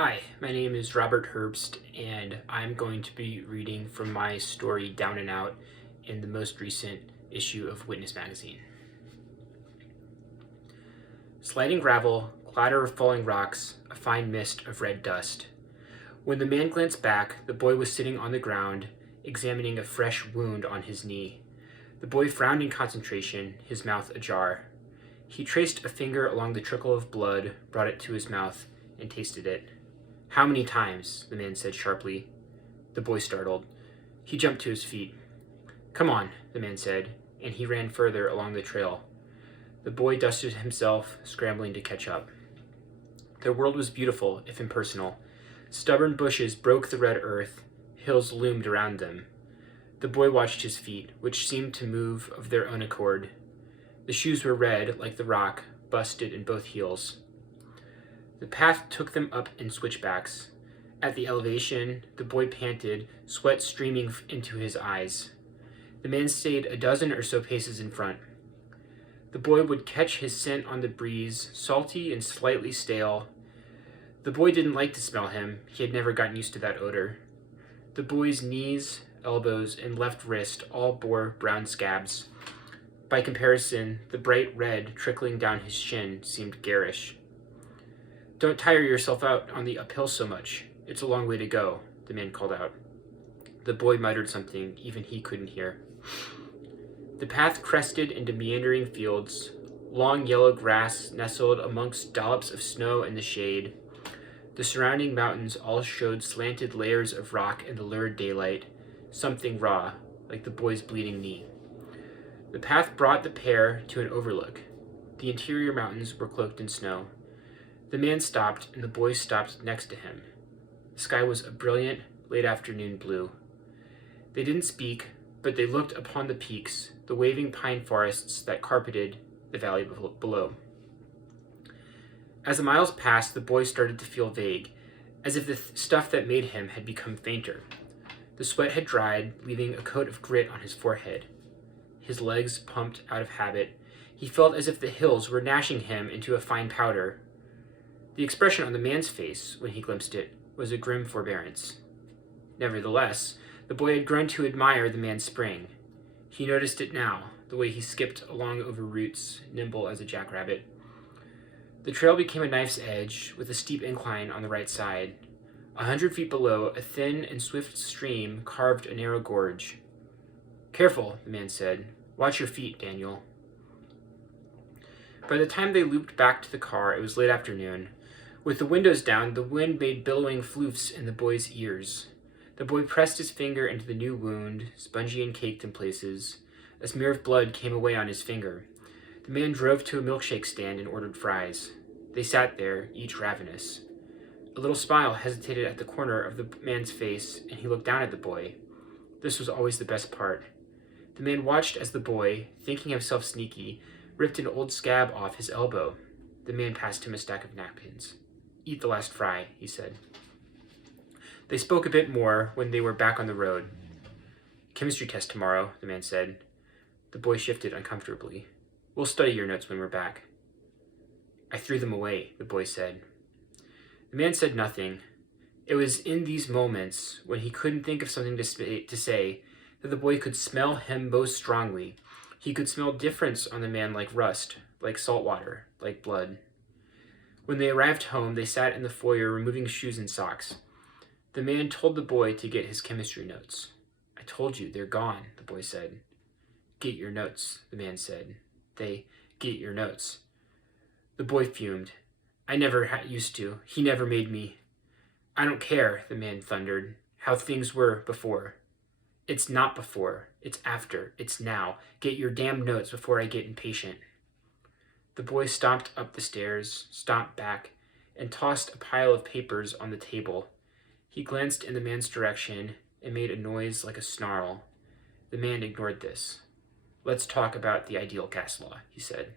Hi, my name is Robert Herbst, and I'm going to be reading from my story Down and Out in the most recent issue of Witness magazine. Sliding gravel, clatter of falling rocks, a fine mist of red dust. When the man glanced back, the boy was sitting on the ground, examining a fresh wound on his knee. The boy frowned in concentration, his mouth ajar. He traced a finger along the trickle of blood, brought it to his mouth, and tasted it. "How many times?" the man said sharply. The boy startled. He jumped to his feet. "Come on," the man said, and he ran further along the trail. The boy dusted himself, scrambling to catch up. Their world was beautiful, if impersonal. Stubborn bushes broke the red earth. Hills loomed around them. The boy watched his feet, which seemed to move of their own accord. The shoes were red, like the rock, busted in both heels. The path took them up in switchbacks. At the elevation, the boy panted, sweat streaming into his eyes. The man stayed a dozen or so paces in front. The boy would catch his scent on the breeze, salty and slightly stale. The boy didn't like to smell him. He had never gotten used to that odor. The boy's knees, elbows, and left wrist all bore brown scabs. By comparison, the bright red trickling down his shin seemed garish. "Don't tire yourself out on the uphill so much. It's a long way to go," the man called out. The boy muttered something even he couldn't hear. The path crested into meandering fields. Long yellow grass nestled amongst dollops of snow in the shade. The surrounding mountains all showed slanted layers of rock in the lurid daylight, something raw, like the boy's bleeding knee. The path brought the pair to an overlook. The interior mountains were cloaked in snow. The man stopped, and the boy stopped next to him. The sky was a brilliant, late afternoon blue. They didn't speak, but they looked upon the peaks, the waving pine forests that carpeted the valley below. As the miles passed, the boy started to feel vague, as if the stuff that made him had become fainter. The sweat had dried, leaving a coat of grit on his forehead. His legs pumped out of habit. He felt as if the hills were gnashing him into a fine powder. The expression on the man's face, when he glimpsed it, was a grim forbearance. Nevertheless, the boy had grown to admire the man's spring. He noticed it now, the way he skipped along over roots, nimble as a jackrabbit. The trail became a knife's edge, with a steep incline on the right side. 100 feet below, a thin and swift stream carved a narrow gorge. "Careful," the man said. "Watch your feet, Daniel." By the time they looped back to the car, it was late afternoon. With the windows down, the wind made billowing floofs in the boy's ears. The boy pressed his finger into the new wound, spongy and caked in places. A smear of blood came away on his finger. The man drove to a milkshake stand and ordered fries. They sat there, each ravenous. A little smile hesitated at the corner of the man's face, and he looked down at the boy. This was always the best part. The man watched as the boy, thinking himself sneaky, ripped an old scab off his elbow. The man passed him a stack of napkins. "Eat the last fry," he said. They spoke a bit more when they were back on the road. "Chemistry test tomorrow," the man said. The boy shifted uncomfortably. "We'll study your notes when we're back." "I threw them away," the boy said. The man said nothing. It was in these moments, when he couldn't think of something to say, that the boy could smell him most strongly. He could smell difference on the man like rust, like salt water, like blood. When they arrived home, they sat in the foyer removing shoes and socks. The man told the boy to get his chemistry notes. "I told you, they're gone," the boy said. "Get your notes," the man said. Get your notes." The boy fumed. "I never used to. He never made me." "I don't care," the man thundered, "how things were before. It's not before. It's after. It's now. Get your damn notes before I get impatient." The boy stomped up the stairs, stomped back, and tossed a pile of papers on the table. He glanced in the man's direction and made a noise like a snarl. The man ignored this. "Let's talk about the ideal gas law," he said.